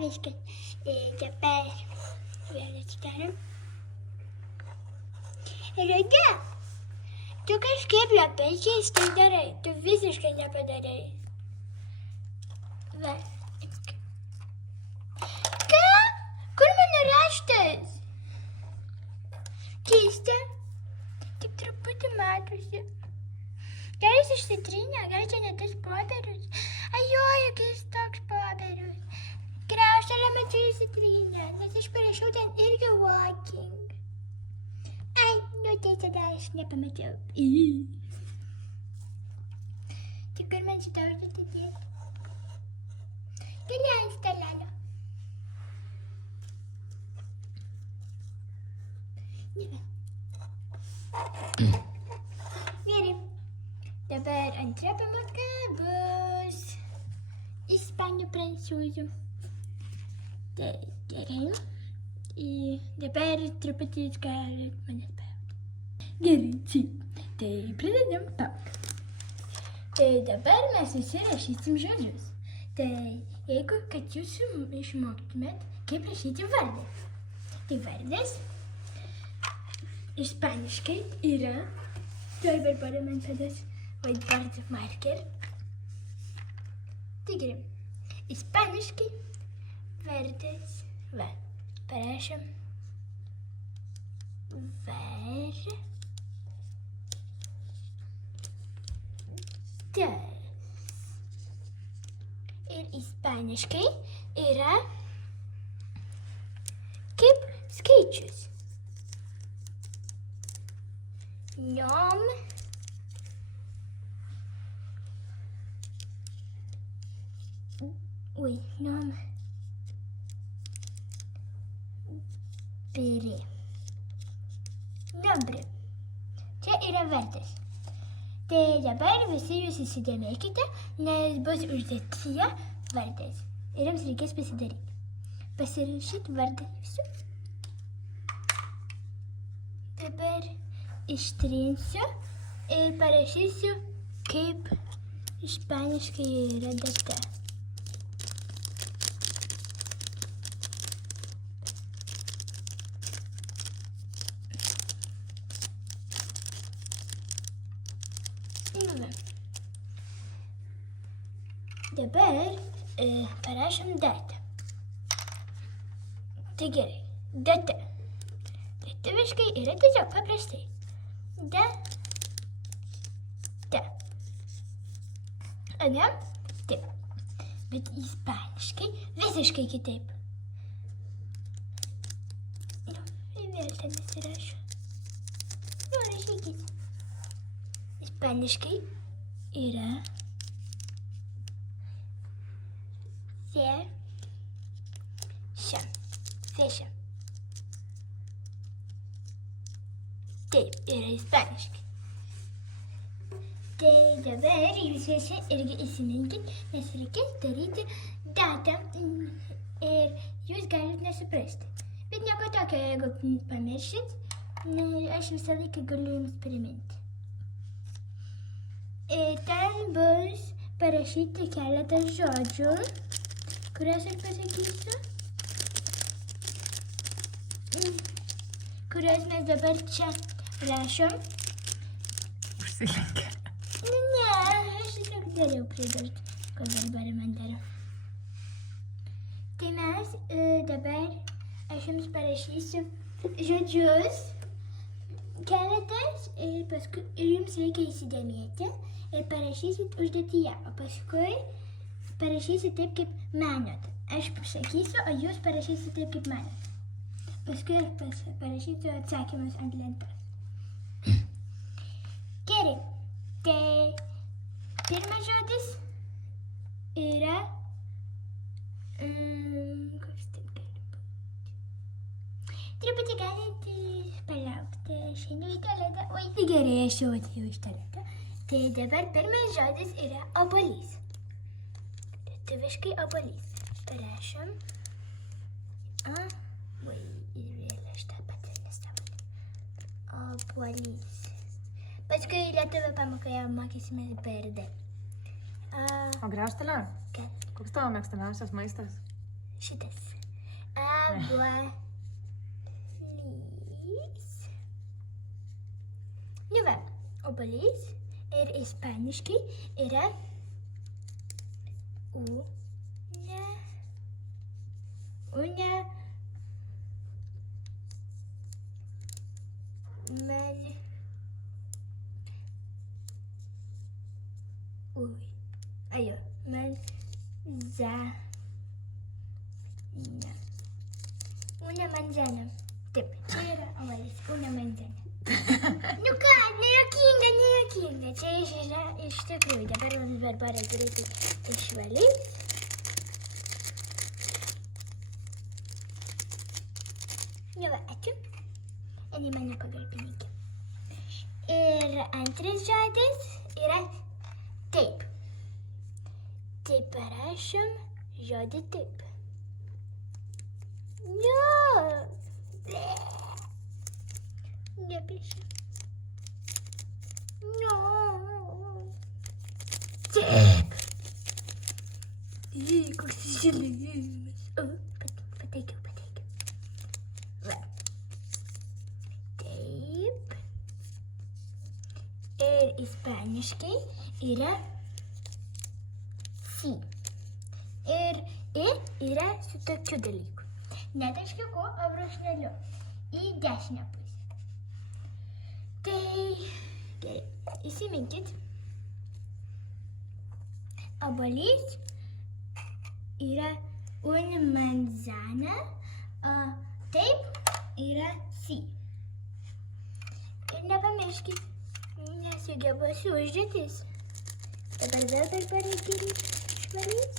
viskas. Dabar vėl atsidarom. Rega, tu kažkaip labai keistai darai, tu visiškai nepadarai. Va. Ką? Kur mano raštas? Keista. Tik truputį matosi. Gal jis išsitrynė, gal čia ne tas popierius? Ajoja, kai jis toks popierius. Kriauštelė mačiau išsitrynė, nes aš parašiau ten irgi walking. Ai, nu tai tada aš nepamačiau. Tai kur man šitą užduotį dėti? Gali ant stalelio. Nebe. Gerai. Dabar antra pamoka bus ispanų prancūzų. Tai gerai. Dabar truputį galit manęs pajautyti. Gerai, taip. Tai pradedam pamoką. Tai dabar mes visi rašysim žodžius. Tai jeigu kad jūs išmoktumėt, kaip rašyti vardą. Tai vardas ispaniškai yra, tuoj Barbara man padės whiteboard marker. Tai gerai, ispaniškai vardas, va, parašom vardas. Ir ispaniškai yra kaip skaičius. Nom. Nom. Nombre. Čia yra vardas. Tai dabar visi jūs įsidėmėkite, nes bus užduotyje vardas. Ir jums reikės pasidaryti. Pasirašyti vardą jūsų. Dabar ištrinsiu ir parašysiu, kaip ispaniškai yra data. Dabar parašom datą. Tai gerai, data. Lietuviškai yra tiesiog paprastai. Data. Ane? Taip. Bet ispaniškai visiškai kitaip. Nu, vėl ten įsirašau. Nu, rašykit. Ispaniškai yra Fecha. Taip, yra ispaniškai. Tai dabar jūs visi irgi įsiminkit, nes reikės daryti datą ir jūs galit nesuprasti. Bet nieko tokio, jeigu pamiršit, aš visą laiką galiu jums priminti. Ten bus parašyti keletą žodžių, kuriuos aš pasakysiu. Kuriuos mes dabar čia rašom. Užsilenkia. Ne, aš tiesiog dariau pridurt, ko Barbara man daro. Tai mes dabar, aš jums parašysiu žodžius, keletas, ir paskui jums reikia įsidėmėti ir parašysit užduotyje, o paskui parašysit taip, kaip manot. Aš pasakysiu, o jūs parašysit taip, kaip manot. Paskui aš parašysiu atsakymus ant lentos. Gerai, tai pirmas žodis yra, koks taip gali būti. Truputį galite palaukti, aš einu į tualetą. Oi, tai gerai, aš jau atėjau iš tualeto. Tai dabar pirmas žodis yra obuolys. Lietuviškai obuolys. Parašom. Ir vėl aš tą patį nesąmonę. Obuolys. Paskui lietuvių pamokoje mokysimės BRD. O graužtelė? Ką? Koks tavo mėgstamiausias maistas? šitas. Obuolys. Nu va, obuolys ir ispaniškai yra una Una manzana. Taip, čia yra obuolys, una manzana. Nu ką, nejuokinga. Čia yra iš tikrųjų. Dabar mums Barbara greitai išvalys. Nu va, ačiū. Jinai mano pagalbininkė. Ir antras žodis yra taip. Tai parašom žodį taip. Nepišu. Taip. Koks žilėjimas. Pateikiau. Va. Taip. Ir ispaniškai yra sí. Ir yra su tokiu dalyku. Ne taškiuku, o brūkšneliu. Į dešinę pusę. Tai gerai, įsiminkit. Obuolys yra una manzana, o taip yra sí. Ir nepamirškit, nesugebuosiu užduotis. Dabar vėl Barbara geriau išvalys.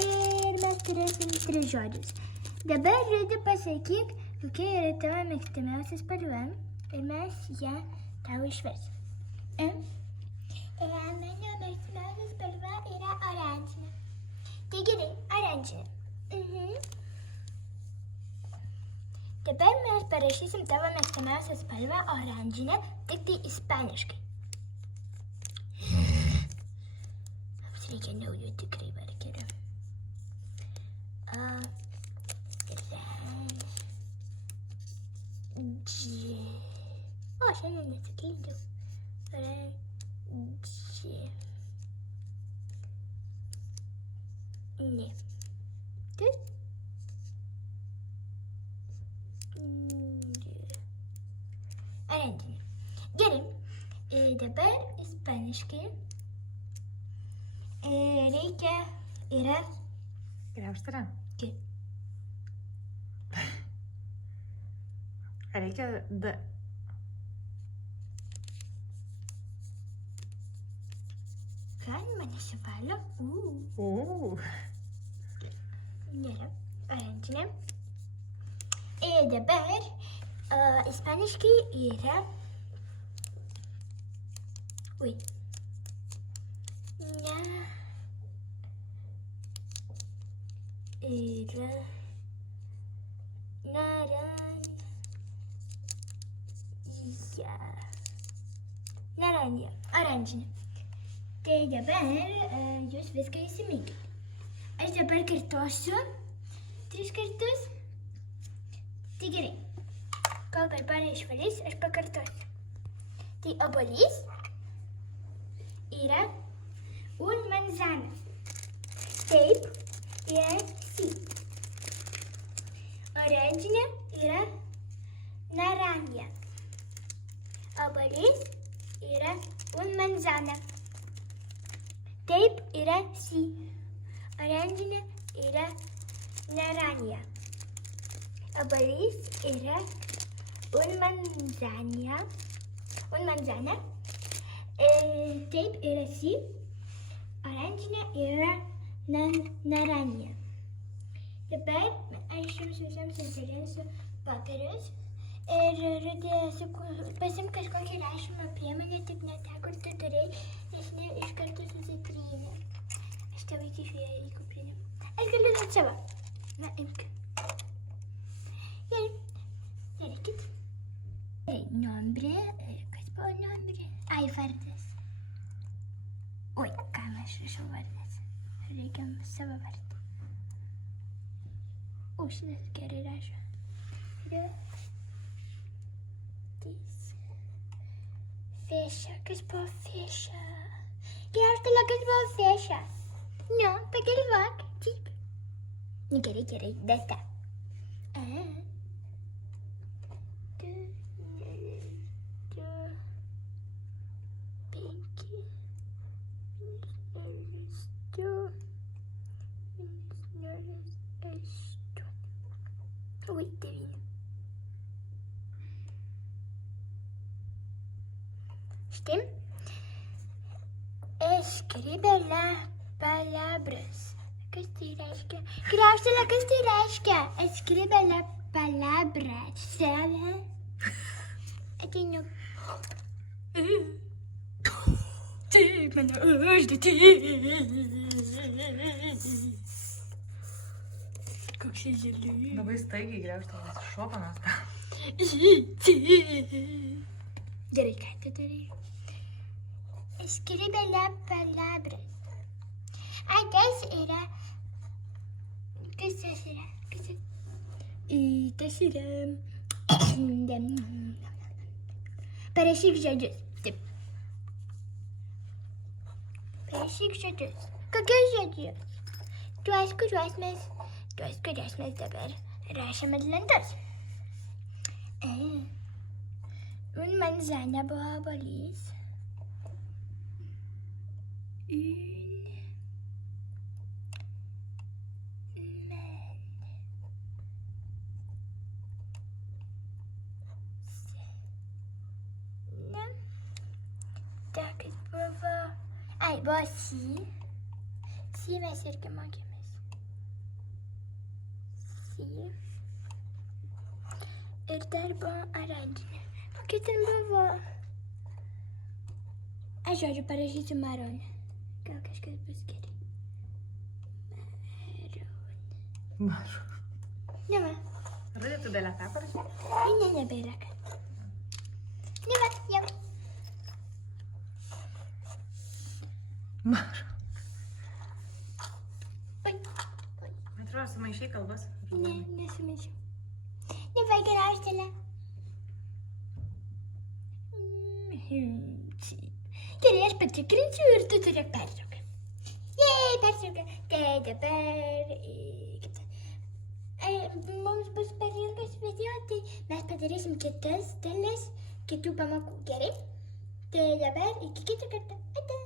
Ir mes turėsim 3 žodžius. Dabar žodį pasakyk, kokia yra tavo mėgstamiausia spalva ir mes ją tau išversim. Mano mėgstamiausia spalva yra oranžinė. Tai gerai, oranžinė. Dabar mes parašysim tavo mėgstamiausią spalvą oranžinę, tik tai ispaniškai. Mums reikia naujų tikrai markerių. Šiandien nesuklydau. Ne. Taip. Oranžinė. Gerai. Dabar ispaniškai reikia yra... Graužtara. Taip. Reikia D. Ką, mane suvalio? Gerai, oranžinė. Ir dabar ispaniškai yra... Ui. Yra... Naranja. Oranžinė. Tai dabar jūs viską įsiminkite. Aš dabar kartosiu 3 kartus. Tai gerai. Kol Barbara išvalys, aš pakartosiu. Tai obuolys yra un manzana. Taip yra sí. Oranžinė yra naranja. Obuolys yra un manzana. Taip yra sí. Oranžinė yra naranja. Obuolys yra un manzana. Taip yra sí. Oranžinė yra naranja. Dabar aš jums visiems sudarysiu popierius. Ir pasim kažkokią rašymo priemonę, tik ne tą, kur tu turėjai, nes ne iš karto susitrynė. Aš tavo įkišėjau į kuprinę. Aš galiu duoti savo. Na, imk. Gerai. Darykit. Gerai, nombre. Kas buvo nombre? Ai, vardas. Oi, kam aš rašau vardas? Reikia savo vardą. O, šitas gerai rašo. Fecha, kas buvo fecha? Gerstela, kas buvo fecha? Nu, pagalvok. Taip. Nu, gerai, dasta. Ui, devyni. Štai. Escribe la palabras. Kas tai reiškia? Kriauštėlė, kas tai reiškia? Escribe la palabras. Save. Ateinu. Tai mano užduotis. Koks jis žaliai. Labai staigiai Griauštė šoka nuo stalo. Gerai, ką tu darai? Escribe la palabras. Ai, tas yra. Kas tas yra? Tas yra. Parašyk žodžius. Taip. Parašyk žodžius. Kokius žodžius? Tuos, kuriuos mes dabar rašome ant lentos. Un manzana buvo obuolys. Tokius buvo. Ai, buvo si. Si mes irgi mokėmės. Si. Ir dar buvo oranžinė. Kokia ten buvo? Aš žodžiu parašysiu maronę. Gal kažkas bus gerai. Mažu. Ne va. Radė, tu belę ką parašyti? Ne, nebėra ką. Ne va, jau. Mažu. Oi. Atrodo, sumaišai kalbas. Ne, nesumaišiau. Ne va, Griauštėlė. Gerai, aš patikrinsiu ir tu turi pertrauką. Jei, pertrauką. Tai dabar... Mums bus per ilgas video, tai mes padarysim kitas dalis, kitų pamokų. Gerai? Tai dabar iki kito karto. Ate.